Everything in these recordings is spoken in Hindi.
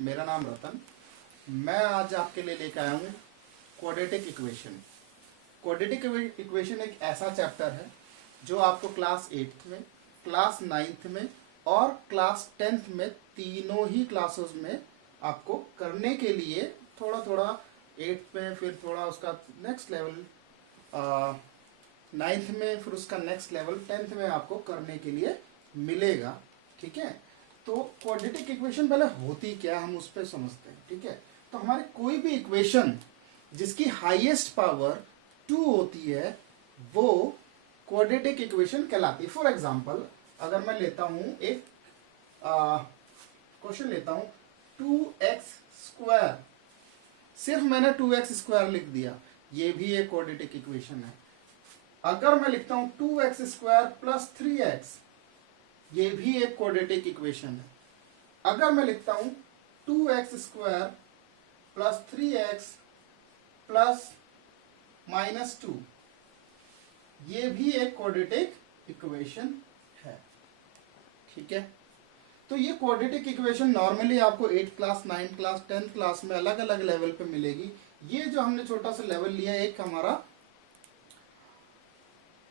मेरा नाम रतन। मैं आज आपके लिए लेकर आया हूँ क्वाड्रेटिक इक्वेशन। क्वाड्रेटिक इक्वेशन एक ऐसा चैप्टर है जो आपको क्लास 8th में, क्लास 9th में और क्लास 10th में, तीनों ही क्लासेस में आपको करने के लिए थोड़ा थोड़ा 8th में, फिर थोड़ा उसका नेक्स्ट लेवल 9th में, फिर उसका नेक्स्ट लेवल 10th में आपको करने के लिए मिलेगा। ठीक है, तो क्वाड्रेटिक इक्वेशन पहले होती क्या हम उस पर समझते हैं। ठीक है, तो हमारे कोई भी इक्वेशन जिसकी हाईएस्ट पावर 2 होती है वो क्वाड्रेटिक इक्वेशन कहलाती है। फॉर एग्जांपल अगर मैं लेता हूं एक क्वेश्चन लेता हूं 2x², सिर्फ मैंने 2x² लिख दिया, ये भी एक क्वाड्रेटिक इक्वेशन है। अगर मैं लिखता हूं 2x² + 3x, ये भी एक क्वाड्रेटिक इक्वेशन है। अगर मैं लिखता हूं 2x² + 3x + -2, ये भी एक क्वाड्रेटिक इक्वेशन है। ठीक है, तो ये क्वाड्रेटिक इक्वेशन नॉर्मली आपको 8th class, 9th class, 10th class में अलग अलग लेवल पे मिलेगी। ये जो हमने छोटा सा लेवल लिया, एक हमारा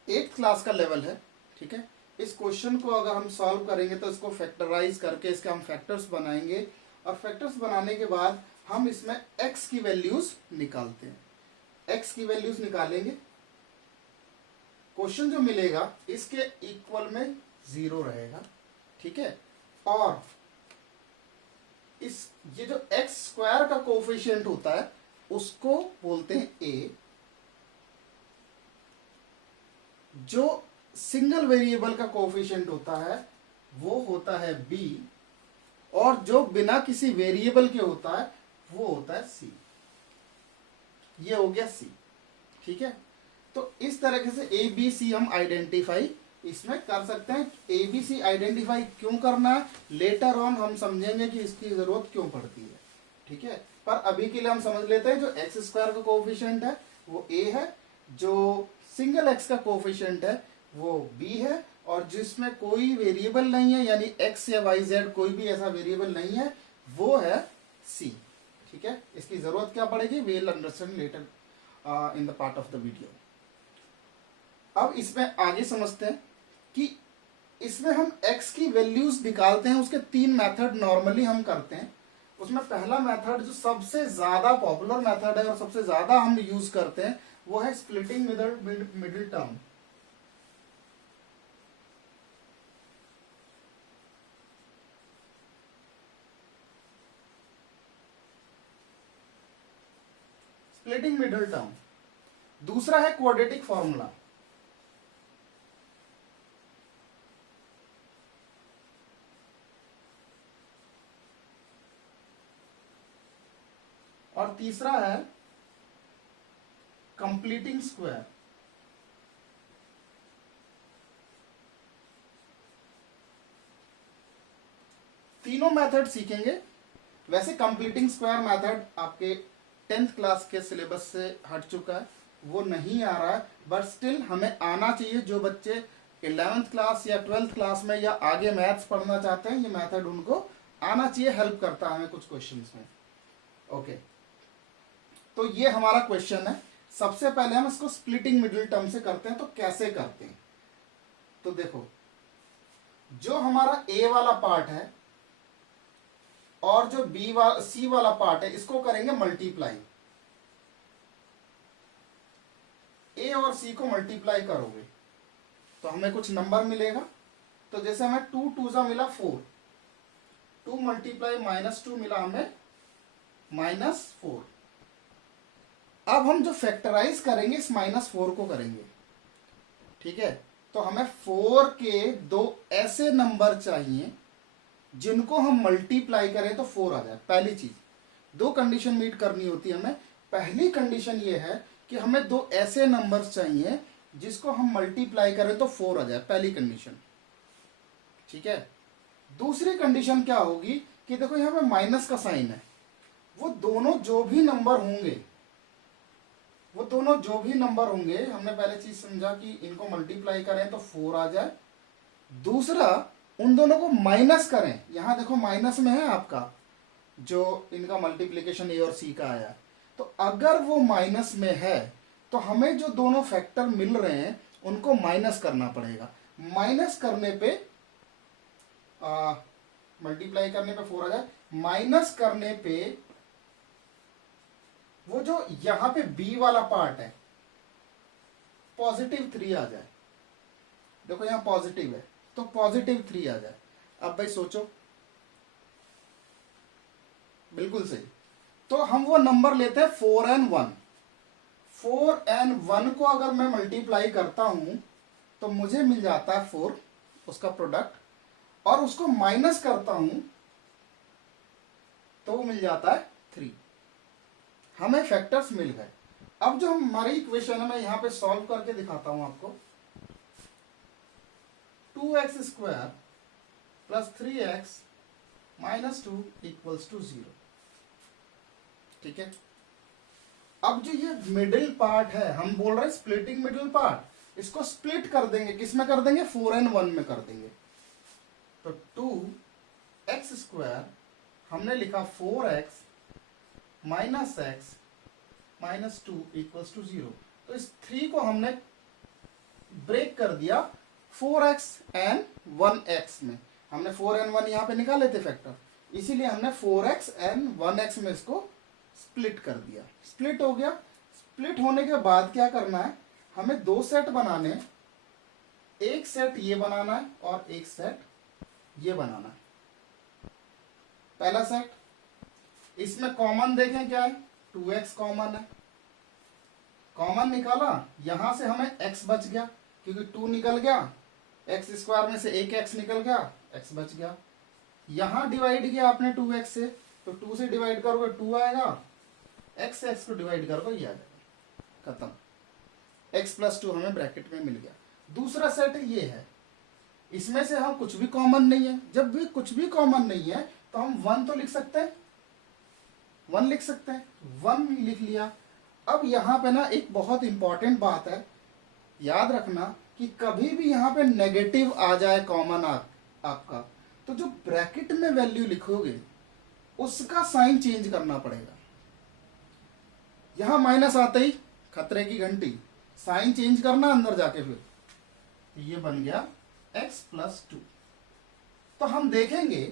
8th क्लास का लेवल है। ठीक है, इस क्वेश्चन को अगर हम सॉल्व करेंगे तो इसको फैक्टराइज करके इसके हम फैक्टर्स बनाएंगे, और फैक्टर्स बनाने के बाद हम इसमें x की वैल्यूज निकालते हैं। x की वैल्यूज निकालेंगे, क्वेश्चन जो मिलेगा इसके इक्वल में 0 रहेगा। ठीक है, और ये जो x² का कोफिशिएंट होता है उसको बोलते हैं a, जो सिंगल वेरिएबल का कोफिशिएंट होता है वो होता है b, और जो बिना किसी वेरिएबल के होता है वो होता है c। ये हो गया c। ठीक है, तो इस तरीके से a b c हम आइडेंटिफाई इसमें कर सकते हैं। a b c आइडेंटिफाई क्यों करना है, लेटर ऑन हम समझेंगे कि इसकी जरूरत क्यों पड़ती है। ठीक है, पर अभी के लिए हम समझ लेते हैं जो x² का कोफिशिएंट है वो a है, जो सिंगल x का कोफिशिएंट है वो b है, और जिसमें कोई वेरिएबल नहीं है यानी x या y z कोई भी ऐसा वेरिएबल नहीं है वो है c। ठीक है, इसकी जरूरत क्या पड़ेगी, we will understand later in the part of the video. अब इसमें आगे समझते हैं कि इसमें हम x की वैल्यूज निकालते हैं। उसके 3 मेथड नॉर्मली हम करते हैं। उसमें पहला मेथड जो सबसे ज्यादा पॉपुलर मेथड है और सबसे ज्यादा हम यूज करते हैं वो है splitting middle term. Splitting middle term. दूसरा है क्वाड्रेटिक फॉर्मूला। और तीसरा है कंप्लीटिंग स्क्वायर। तीनों मेथड सीखेंगे। वैसे कंप्लीटिंग स्क्वायर मेथड आपके 10th क्लास के सिलेबस से हट चुका है, वो नहीं आ रहा है, बट स्टिल हमें आना चाहिए। जो बच्चे 11th क्लास या 12th क्लास में या आगे मैथ्स पढ़ना चाहते हैं, ये मेथड उनको आना चाहिए, हेल्प करता है हमें कुछ क्वेश्चंस में। ओके, तो ये हमारा क्वेश्चन है। सबसे पहले हम इसको स्प्लिटिंग मिडिल टर्म से करते हैं। तो कैसे करते हैं, तो देखो, जो हमारा a वाला पार्ट है और जो c वाला पार्ट है इसको करेंगे मल्टीप्लाई। a और c को मल्टीप्लाई करोगे तो हमें कुछ नंबर मिलेगा। तो जैसे हमें 2 2 मिला 4, 2 मल्टीप्लाई -2 मिला हमें -4। अब हम जो फैक्टराइज करेंगे इस -4 को करेंगे। ठीक है, तो हमें 4 के 2 ऐसे नंबर चाहिए जिनको हम मल्टीप्लाई करें तो 4 आ जाए। पहली चीज, 2 कंडीशन मीट करनी होती है हमें। पहली कंडीशन ये है कि हमें 2 ऐसे नंबर्स चाहिए जिसको हम मल्टीप्लाई करें तो 4 आ जाए, पहली कंडीशन। ठीक है, दूसरी कंडीशन क्या होगी कि देखो यहां पे माइनस का साइन है, वो दोनों जो भी नंबर होंगे हमने पहले चीज समझा कि इनको मल्टीप्लाई करें तो 4 आ जाए। दूसरा, उन दोनों को माइनस करें। यहां देखो माइनस में है आपका, जो इनका मल्टीप्लिकेशन ए और सी का आया, तो अगर वो माइनस में है तो हमें जो दोनों फैक्टर मिल रहे हैं उनको माइनस करना पड़ेगा। माइनस करने पे मल्टीप्लाई करने पे 4 आ जाए, माइनस करने पे वो जो यहां पे बी वाला पार्ट है +3 आ जाए। देखो यहां पॉजिटिव है तो +3 आ जाए। अब भाई सोचो, बिल्कुल सही। तो हम वो नंबर लेते हैं 4n1। 4n1 को अगर मैं मल्टीप्लाई करता हूं तो मुझे मिल जाता है 4, उसका प्रोडक्ट, और उसको माइनस करता हूं तो वो मिल जाता है 3। हमें फैक्टर्स मिल गए। अब जो हमारी इक्वेशन है मैं यहां पे सॉल्व करके दिखाता हूं आपको। 2x² + 3x - 2 = 0। ठीक है। अब जो ये मिडिल पार्ट है, हम बोल रहे हैं स्प्लिटिंग मिडिल पार्ट, इसको स्प्लिट कर देंगे। किस में कर देंगे? 4n1 में कर देंगे। तो 2x² हमने लिखा 4x - x - 2 = 0। तो इस 3 को हमने ब्रेक कर दिया 4x and 1x में। हमने 4n1 यहां पे निकाले थे फैक्टर, इसीलिए हमने 4x and 1x में इसको स्प्लिट कर दिया। स्प्लिट हो गया। स्प्लिट होने के बाद क्या करना है, हमें 2 सेट बनाने हैं। एक सेट ये बनाना है और एक सेट ये बनाना है। पहला सेट, इसमें कॉमन देखें क्या है, 2x कॉमन है। कॉमन निकाला, यहां से हमें x बच गया क्योंकि 2 निकल गया, x² में से एक x निकल गया, x बच गया। यहां डिवाइड किया आपने 2x से, तो 2 से डिवाइड करोगे 2 आएगा, x को डिवाइड करोगे ये आ जाएगा, खत्म। x + 2 हमें ब्रैकेट में मिल गया। दूसरा सेट ये है, इसमें से हम कुछ भी कॉमन नहीं है। जब भी कुछ भी कॉमन नहीं है तो हम 1 तो लिख सकते हैं, 1 लिख सकते हैं, 1 लिख लिया। अब यहां पे ना एक बहुत इंपॉर्टेंट बात है, याद रखना कि कभी भी यहां पे नेगेटिव आ जाए कॉमन आपका, तो जो ब्रैकेट में वैल्यू लिखोगे उसका साइन चेंज करना पड़ेगा। यहां माइनस आते ही खतरे की घंटी, साइन चेंज करना अंदर जाके। फिर ये बन गया x + 2। तो हम देखेंगे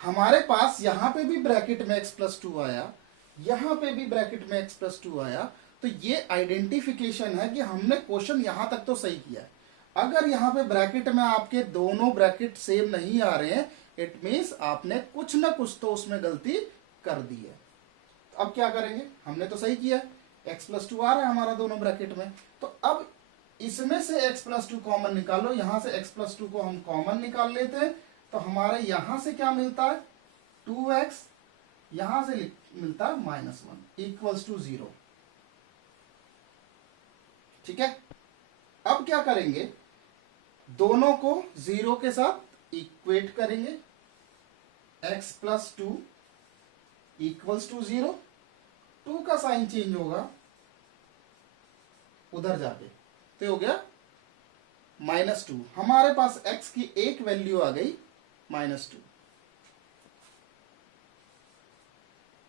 हमारे पास यहां पे भी ब्रैकेट में x + 2 आया, यहां पे भी ब्रैकेट में x + 2 आया। तो ये आइडेंटिफिकेशन है कि हमने क्वेश्चन यहां तक तो सही किया है। अगर यहां पे ब्रैकेट में आपके दोनों ब्रैकेट सेम नहीं आ रहे हैं, इट मीन्स आपने कुछ ना कुछ तो उसमें गलती कर दी है। तो अब क्या करेंगे, हमने तो सही किया, x + 2 आ रहा है हमारा दोनों ब्रैकेट में। तो अब इसमें से x + 2 कॉमन निकालो, यहां से x + 2 को हम कॉमन निकाल लेते हैं। तो हमारे यहां से क्या मिलता है, 2x, यहां से मिलता है -1 = 0। ठीक है। अब क्या करेंगे, दोनों को 0 के साथ इक्वेट करेंगे। x + 2 = 0, 2 का साइन चेंज होगा उधर जाके, तो हो गया -2। हमारे पास x की एक वैल्यू आ गई -2।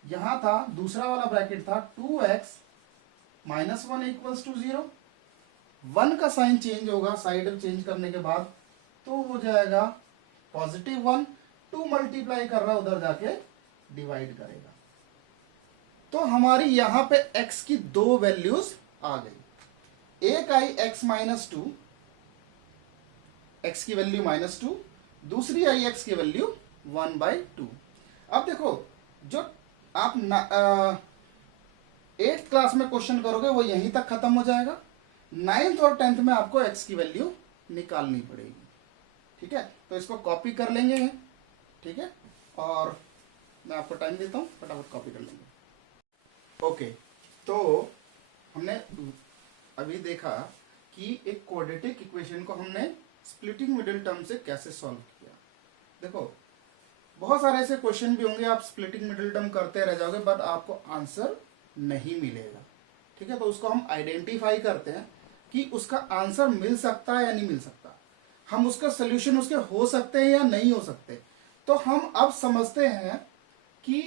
यहां था दूसरा वाला ब्रैकेट था 2x - 1 = 0। 1 का साइन चेंज होगा साइड चेंज करने के बाद, तो हो जाएगा +1। 2 मल्टीप्लाई कर रहा है उधर जाके डिवाइड करेगा। तो हमारी यहां पे x की 2 वैल्यूज आ गई। एक आई x - 2, x की वैल्यू -2, दूसरी आई x की वैल्यू 1/2। अब देखो, जो आप 8th क्लास में क्वेश्चन करोगे वो यहीं तक खत्म हो जाएगा। 9th और 10th में आपको x की वैल्यू निकालनी पड़ेगी। ठीक है, तो इसको कॉपी कर लेंगे। ठीक है, और मैं आपको टाइम देता हूँ, फटाफट कॉपी कर लेंगे। ओके, तो हमने अभी देखा कि एक क्वाड्रेटिक इक्वेशन को हमने स्प्लिटिंग मिडिल टर्म से कैसे सॉल्व किया। देखो, बहुत सारे ऐसे क्वेश्चन भी होंगे, आप स्प्लिटिंग मिडिल टर्म करते रह जाओगे बट आपको आंसर नहीं मिलेगा। ठीक है, तो उसको हम आइडेंटिफाई करते हैं कि उसका आंसर मिल सकता है या नहीं मिल सकता, हम उसका सोल्यूशन उसके हो सकते हैं या नहीं हो सकते। तो हम अब समझते हैं कि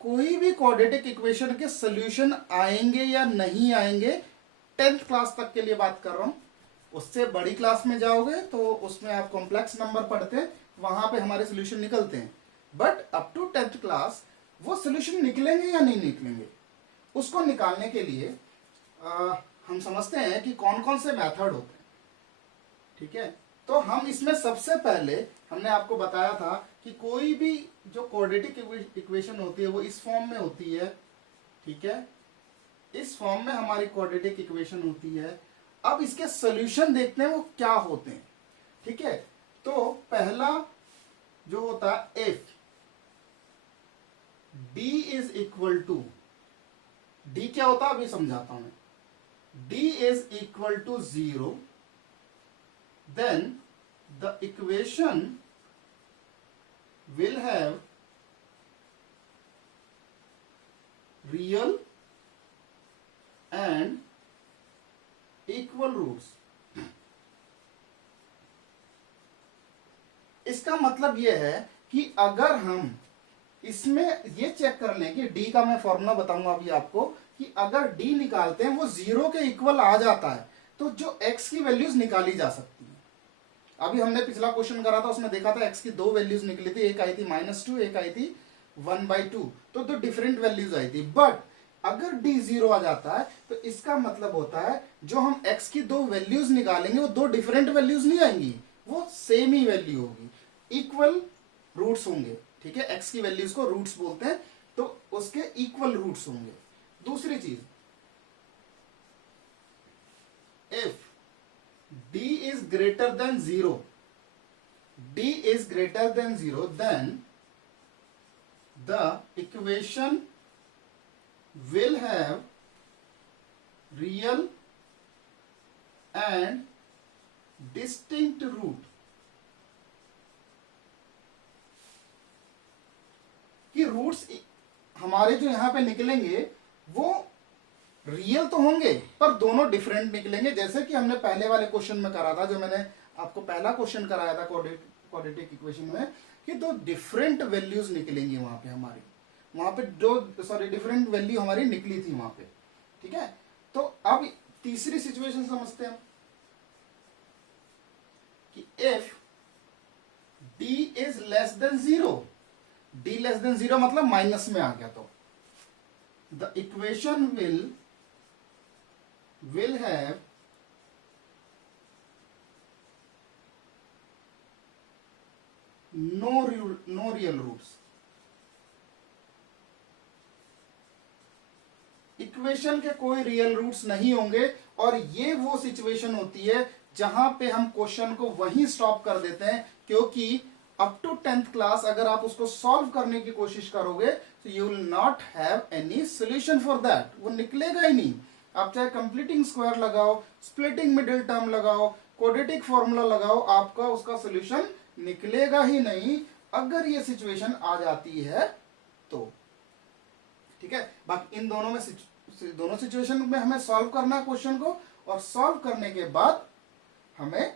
कोई भी क्वाड्रेटिक इक्वेशन के सॉल्यूशन आएंगे या नहीं आएंगे, 10th क्लास तक के लिए बात कर रहा हूं। उससे बड़ी क्लास में जाओगे तो उसमें आप कॉम्प्लेक्स नंबर पढ़ते हैं, वहां पे हमारे सॉल्यूशन निकलते हैं। But up to 10th class वो सॉल्यूशन निकलेंगे या नहीं निकलेंगे, उसको निकालने के लिए हम समझते हैं कि कौन कौन से मेथड होते हैं। ठीक है, तो हम इसमें सबसे पहले हमने आपको बताया था कि कोई भी जो क्वाड्रेटिक इक्वेशन होती है वो इस फॉर्म में होती है। ठीक है, इस फॉर्म में हमारी क्वाड्रेटिक इक्वेशन होती है। अब इसके सॉल्यूशन देखते हैं वो क्या होते हैं। ठीक है, तो पहला जो होता है if d is equal to, D क्या होता है अभी समझाता हूं मैं। d is equal to 0, then the equation will have real and equal roots। इसका मतलब यह है कि अगर हम इसमें ये चेक कर लें कि d का मैं फॉर्मूला बताऊंगा अभी आपको, कि अगर d निकालते हैं वो 0 के इक्वल आ जाता है तो जो x की वैल्यूज निकाली जा सकती है। अभी हमने पिछला क्वेश्चन करा था, उसमें देखा था x की दो वैल्यूज निकली थी, एक आई थी -2, एक आई थी 1/2, तो दो डिफरेंट वैल्यूज आई थी। बट अगर d 0 आ जाता है तो इसका मतलब होता है जो हम x की दो वैल्यूज निकालेंगे वो दो डिफरेंट वैल्यूज नहीं आएंगी, वो सेम ही वैल्यू होगी, इक्वल रूट्स होंगे। ठीक है, x की वैल्यूज को रूट्स बोलते हैं, तो उसके इक्वल रूट्स होंगे। दूसरी चीज, if d is greater than 0, d is greater than 0, then the equation will have real and distinct root। कि रूट्स हमारे जो यहां पे निकलेंगे वो रियल तो होंगे पर दोनों डिफरेंट निकलेंगे, जैसे कि हमने पहले वाले क्वेश्चन में करा था, जो मैंने आपको पहला क्वेश्चन कराया था क्वाड्रेटिक इक्वेशन में, कि दो डिफरेंट वैल्यूज निकलेंगी वहां पे हमारी, वहां पे डिफरेंट वैल्यू हमारी निकली थी वहां पे। ठीक है, तो अब तीसरी सिचुएशन समझते हैं कि if d is less than 0, d less than 0 मतलब माइनस में आ गया, तो the equation will have no real roots। Equation के कोई रियल रूट्स नहीं होंगे, और ये वो सिचुएशन होती है जहां पे हम क्वेश्चन को वहीं स्टॉप कर देते हैं, क्योंकि अप टू 10th क्लास अगर आप उसको सॉल्व करने की कोशिश करोगे तो you will not have any solution for that, वो निकलेगा ही नहीं। आप चाहे कंप्लीटिंग स्क्वायर लगाओ, स्प्लिटिंग मिडिल टर्म लगाओ, क्वाड्रेटिक फॉर्मूला लगाओ, आपका उसका सॉल्यूशन निकलेगा ही नहीं अगर ये सिचुएशन आ जाती है तो। ठीक है, बाकी इन दोनों सिचुएशन में हमें सॉल्व करना है क्वेश्चन को, और सॉल्व करने के बाद हमें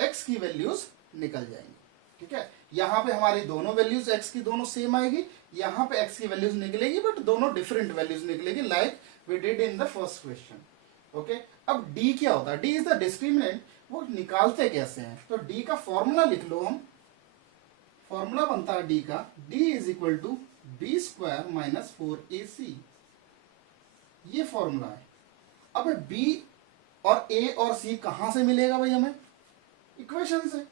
x की वैल्यूज निकल जाएंगी। ठीक है, यहां पे हमारी दोनों वैल्यूज x की दोनों सेम आएगी, यहां पे x की वैल्यूज निकलेगी बट दोनों डिफरेंट वैल्यूज निकलेगी, like we did in the first question. Okay, अब d क्या होता है? d is the discriminant. वो निकालते कैसे हैं? तो d का फॉर्मूला लिख लो हम। फॉर्मूला बनता है d का, d is equal to B square minus 4ac, ये फॉर्मूला है। अब b और a और c कहां से मिलेगा भाई हमें? इक्वेशन से।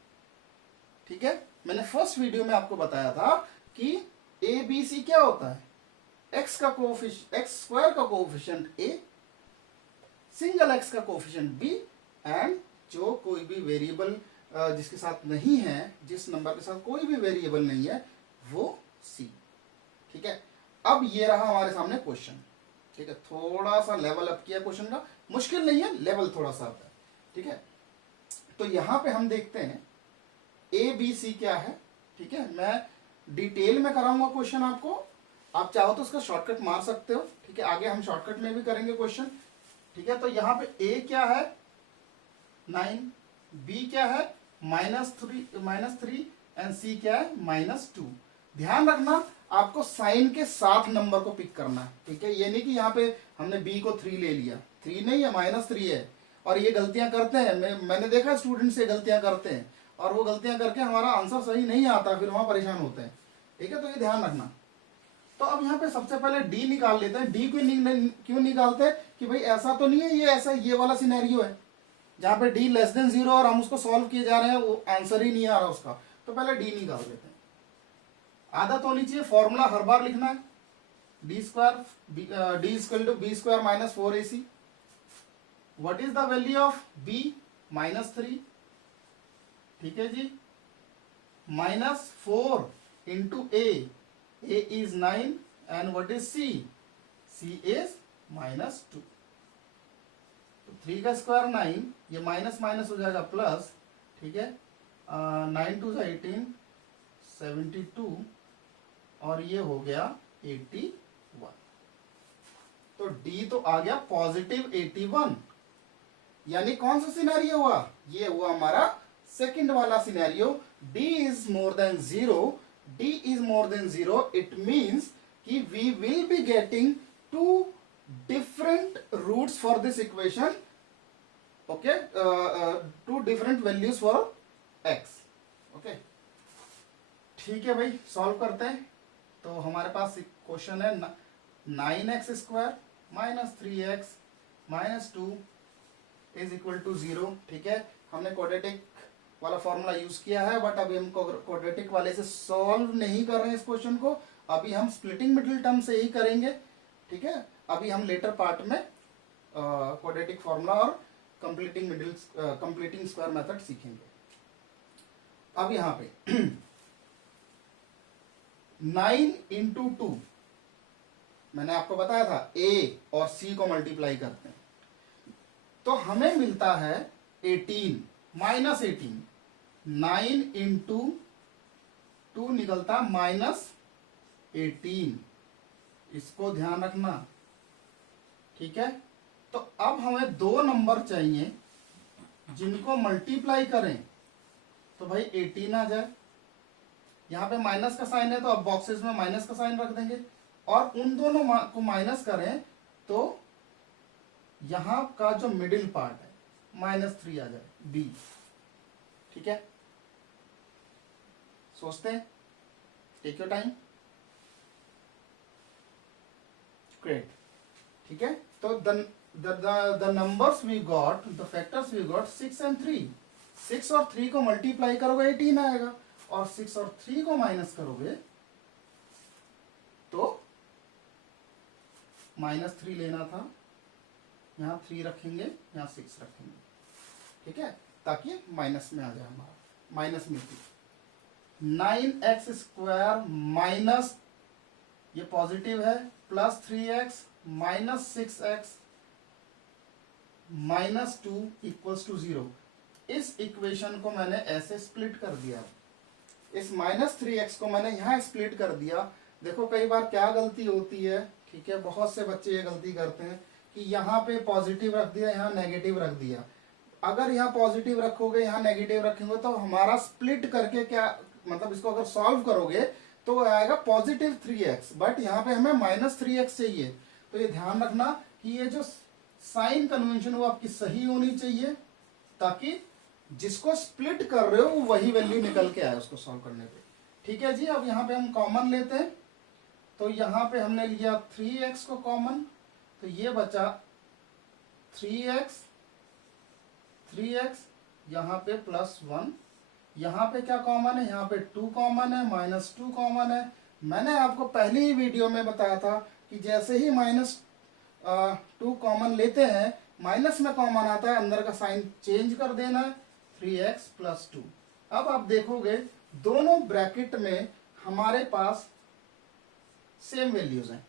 ठीक है, मैंने फर्स्ट वीडियो में आपको बताया था कि a b c क्या होता है? x स्क्वायर का कोफिशिएंट a, सिंगल x का कोफिशिएंट b, एंड जो कोई भी वेरिएबल जिसके साथ नहीं है, जिस नंबर के साथ कोई भी वेरिएबल नहीं है, वो c। ठीक है, अब ये रहा हमारे सामने क्वेश्चन। ठीक है, थोड़ा सा लेवल अप किया क्वेश्चन का, मुश्किल नहीं है, लेवल थोड़ा सा अप है। ठीक है, तो यहां पे हम देखते हैं ए बी सी क्या है। ठीक है, मैं डिटेल में कराऊंगा क्वेश्चन आपको, आप चाहो तो उसका शॉर्टकट मार सकते हो। ठीक है, आगे हम शॉर्टकट में भी करेंगे क्वेश्चन। ठीक है, तो यहाँ पे ए क्या है? 9, बी क्या है? -3 एंड सी क्या है? -2। ध्यान रखना आपको साइन के साथ नंबर को पिक करना है, ठीक है। ये नहीं कि यहाँ पे हमने b को 3 ले लिया, 3 नहीं है, -3 है। और ये गलतियां करते हैं, मैंने देखा स्टूडेंट से गलतियां करते हैं और वो गलतियां करके हमारा आंसर सही नहीं आता, फिर वहां परेशान होते हैं, ठीक है। तो ये ध्यान रखना। तो अब यहाँ पे सबसे पहले डी निकाल लेते हैं। डी क्यों निकालते हैं कि भाई ऐसा तो नहीं है ये ऐसा ये वाला सिनेरियो है जहाँ पे डी लेस देन 0 और हम उसको सॉल्व किए जा रहे हैं, वो आंसर ही नहीं आ रहा उसका, तो पहले डी निकाल लेते हैं। आदत होनी चाहिए फॉर्मूला हर बार लिखना है, D square D equal to B square minus 4ac। What is the value of b? -3, ठीक है जी। -4 into a is 9 and what is c? c is -2। 3 का स्क्वायर 9, ये माइनस माइनस हो जाएगा प्लस, ठीक है। 9 2 18 72 और ये हो गया 81। तो D तो आ गया पॉजिटिव 81, यानी कौन सा सिनेरियो हुआ? ये हुआ हमारा सेकंड वाला scenario. D is more than 0, D is more than 0, it means कि we will be getting two different roots for this equation, okay, two different values for x, okay। ठीक है भाई, सॉल्व करते हैं। तो हमारे पास क्वेश्चन है 9x square minus 3x minus 2 is equal to 0, ठीक है। हमने क्वाड्रेटिक वाला फॉर्मूला यूज किया है, बट अभी हम क्वाड्रेटिक वाले से सॉल्व नहीं कर रहे हैं इस क्वेश्चन को, अभी हम स्प्लिटिंग मिडिल टर्म से ही करेंगे, ठीक है। अभी हम लेटर पार्ट में क्वाड्रेटिक फॉर्मूला और कंप्लीटिंग स्क्वायर मेथड सीखेंगे। अब यहाँ पे 9 इंटू 2 मैंने आपको बताया था a और c को मल्टीप्लाई करते हैं तो हमें मिलता है 18 माइनस 18। 9 इंटू 2 निकलता -18, इसको ध्यान रखना, ठीक है। तो अब हमें दो नंबर चाहिए जिनको मल्टीप्लाई करें, तो भाई 18 आ जाए। यहां पे माइनस का साइन है तो अब बॉक्सेस में माइनस का साइन रख देंगे, और उन दोनों को माइनस करें तो यहां का जो मिडिल पार्ट है -3 आ जाए, b, ठीक है। सोचते हैं, टेक योर टाइम, ग्रेट, ठीक है। तो the numbers we got, the factors we got 6 and 3। 6 और 3 को मल्टीप्लाई करोगे 18 आएगा, और 6 और 3 को माइनस करोगे तो -3 लेना था, यहां 3 रखेंगे, यहां 6 रखेंगे, ठीक है, ताकि माइनस में आ जाए हमारा, माइनस में 9x स्क्वायर माइनस, ये पॉजिटिव है, plus 3x minus 6x minus 2 equals to 0। इस इक्वेशन को मैंने ऐसे स्प्लिट कर दिया, इस -3x को मैंने यहां स्प्लिट कर दिया। देखो कई बार क्या गलती होती है, ठीक है, बहुत से बच्चे ये गलती करते हैं कि यहाँ पे पॉजिटिव रख दिया, यहाँ नेगेटिव रख दिया। अगर यहाँ पॉजिटिव रखोगे, यहाँ नेगेटिव रखेंगे, तो हमारा स्प्लिट करके क्या मतलब, इसको अगर सॉल्व करोगे तो आएगा पॉजिटिव 3x, बट यहाँ पे हमें -3x चाहिए। तो ये ध्यान रखना कि ये जो साइन कन्वेंशन वो आपकी सही होनी चाहिए, ताकि जिसको स्प्लिट कर रहे हो वो वही वैल्यू निकल के आए उसको सॉल्व करने पे, ठीक है जी। अब यहाँ पे हम कॉमन लेते हैं, तो यहाँ पे हमने लिया 3x को कॉमन, तो ये बचा 3x, यहाँ पे +1, यहाँ पे क्या कॉमन है, यहाँ पे 2 कॉमन है, -2 कॉमन है। मैंने आपको पहली ही वीडियो में बताया था कि जैसे ही -2 कॉमन लेते हैं, माइनस में कॉमन आता है, अंदर का साइन चेंज कर देना है, 3x + 2। अब आप देखोगे दोनों ब्रैकेट में हमारे पास सेम वैल्यूज हैं,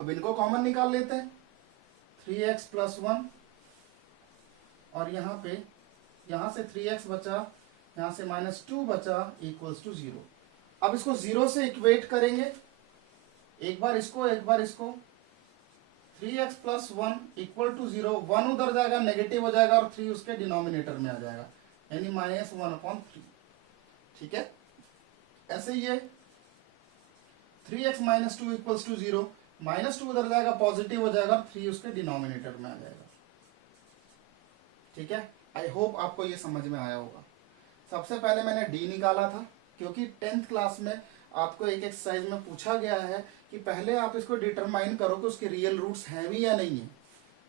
अब इनको कॉमन निकाल लेते हैं, 3x + 1, और यहाँ से 3x बचा, यहाँ से -2 बचा, इक्वल्स टू 0। अब इसको 0 से इक्वेट करेंगे, एक बार इसको एक बार इसको, 3x + 1 इक्वल टू 0, 1 उधर जाएगा, नेगेटिव हो जाएगा, और 3 उसके डिनोमिनेटर में आ जाएगा, यानी -1/3, ठीक है। ऐसे ही है 3x माइनस 2 इक्वल्स टू 0, -2 उधर जाएगा पॉजिटिव हो जाएगा, 3 उसके डिनोमिनेटर में आ जाएगा। ठीक है, आई होप आपको ये समझ में आया होगा। सबसे पहले मैंने डी निकाला था क्योंकि 10th क्लास में आपको एक एक्सरसाइज में पूछा गया है कि पहले आप इसको डिटरमाइन करो कि उसके रियल रूट्स हैं भी या नहीं है।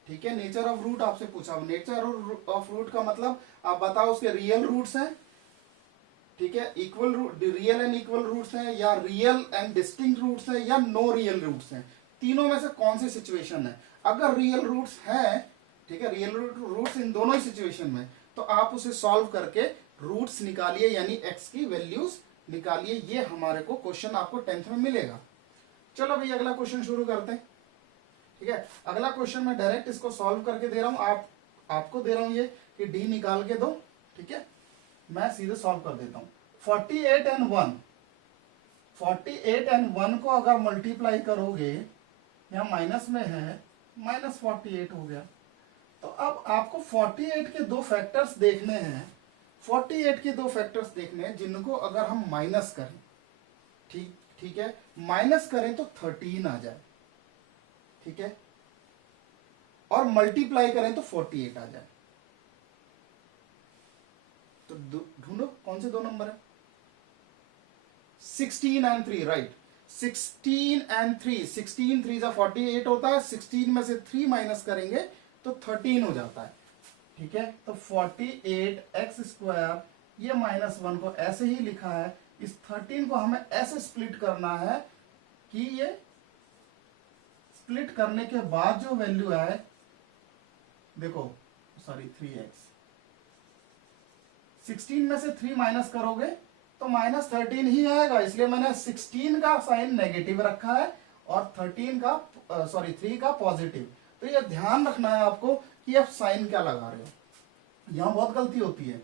ठीक है, नेचर ऑफ रूट आपसे पूछा, नेचर ऑफ रूट का मतलब आप बताओ उसके रियल रूट्स हैं, ठीक है, equal root, real and equal roots हैं, या रियल एंड डिस्टिंक्ट रूट्स हैं, या नो रियल रूट्स हैं। तीनों में से कौन सी सिचुएशन है? अगर रियल रूट्स हैं, ठीक है, रियल रूट्स इन दोनों ही सिचुएशन में, तो आप उसे सॉल्व करके रूट्स निकालिए, यानी एक्स की वैल्यूज निकालिए। ये हमारे को क्वेश्चन आपको 10th में मिलेगा। चलो भाई अगला क्वेश्चन शुरू करते हैं। ठीक है, अगला क्वेश्चन मैं डायरेक्ट इसको सॉल्व करके दे रहा हूं, आपको दे रहा हूं ये कि डी निकाल के दो। ठीक है, मैं सीधे सॉल्व कर देता हूं। 48 एंड 1 को अगर मल्टीप्लाई करोगे, यहां माइनस में है, -48 हो गया। तो अब आपको 48 के दो फैक्टर्स देखने हैं, 48 के दो फैक्टर्स देखने हैं जिनको अगर हम माइनस करें, ठीक है, माइनस करें तो 13 आ जाए, ठीक है, और मल्टीप्लाई करें तो 48 आ जाए। तो ढूंढो कौन से दो नंबर है। 16 एंड 3, राइट, 16 एंड 3, 16 3 जा 48 होता है, 16 में से 3 माइनस करेंगे तो 13 हो जाता है। ठीक है, तो 48x², ये -1 को ऐसे ही लिखा है, इस 13 को हमें ऐसे स्प्लिट करना है कि ये स्प्लिट करने के बाद जो वैल्यू है, देखो सॉरी 3x, 16 में से 3 माइनस करोगे तो -13 ही आएगा, इसलिए मैंने 16 का साइन नेगेटिव रखा है और 3 का पॉजिटिव। तो ये ध्यान रखना है आपको कि आप साइन क्या लगा रहे हो, यहां बहुत गलती होती है।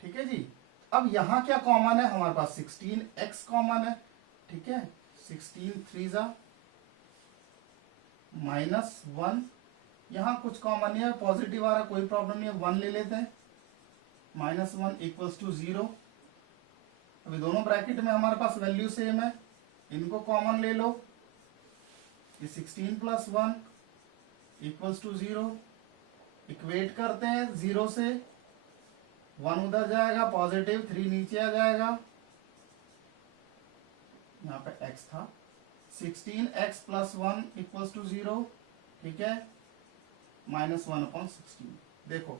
ठीक है जी, अब यहां क्या कॉमन है, हमारे पास 16x कॉमन है। ठीक है, 16 3 जा -1, यहां कुछ कॉमन नहीं है, पॉजिटिव आ रहा है, कोई प्रॉब्लम नहीं है, 1 ले लेते हैं, -1 इक्वल्स टू 0। अभी दोनों ब्रैकेट में हमारे पास वैल्यू सेम है, इनको कॉमन ले लो, ये 16 + 1 इक्वल्स टू 0। इक्वेट करते हैं 0 से, 1 उधर जाएगा पॉजिटिव, 3 नीचे आ जाएगा, यहां पे x था, 16x + 1 इक्वल्स टू 0। ठीक है, -1/16। देखो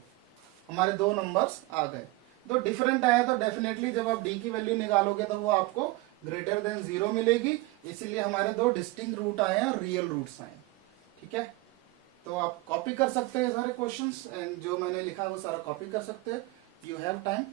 हमारे दो नंबर्स आ गए, दो डिफरेंट आया, तो डेफिनेटली जब आप d की वैल्यू निकालोगे तो वो आपको ग्रेटर देन 0 मिलेगी, इसीलिए हमारे दो डिस्टिंक्ट रूट आए हैं और रियल रूट्स आए हैं। ठीक है, तो आप कॉपी कर सकते हैं सारे क्वेश्चंस, एंड जो मैंने लिखा है वो सारा कॉपी कर सकते हैं, यू हैव टाइम।